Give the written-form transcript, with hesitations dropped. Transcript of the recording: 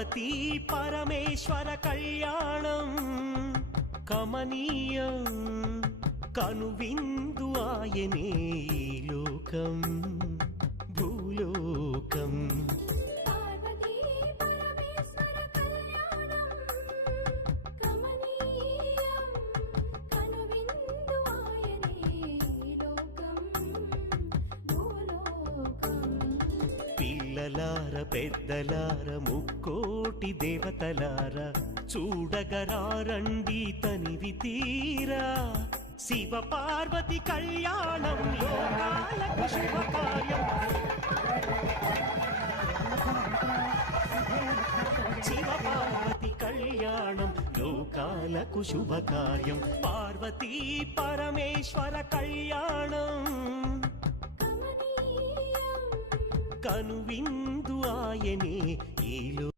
పార్వతీ పరమేశ్వర కళ్యాణం కమనీయం కనువిందు ఆయనే ఈ లోకం భూలోకం పిల్లలార పెద్దలార ముక్కోటి దేవతలార చూడగరారండి తనివి తీరా శివ పార్వతి కళ్యాణం లోకాలకు శుభకార్యం శివ పార్వతి కళ్యాణం లోకాలకు శుభకార్యం పార్వతీ పరమేశ్వర కళ్యాణం కనువిందు ఆయనే ఈలో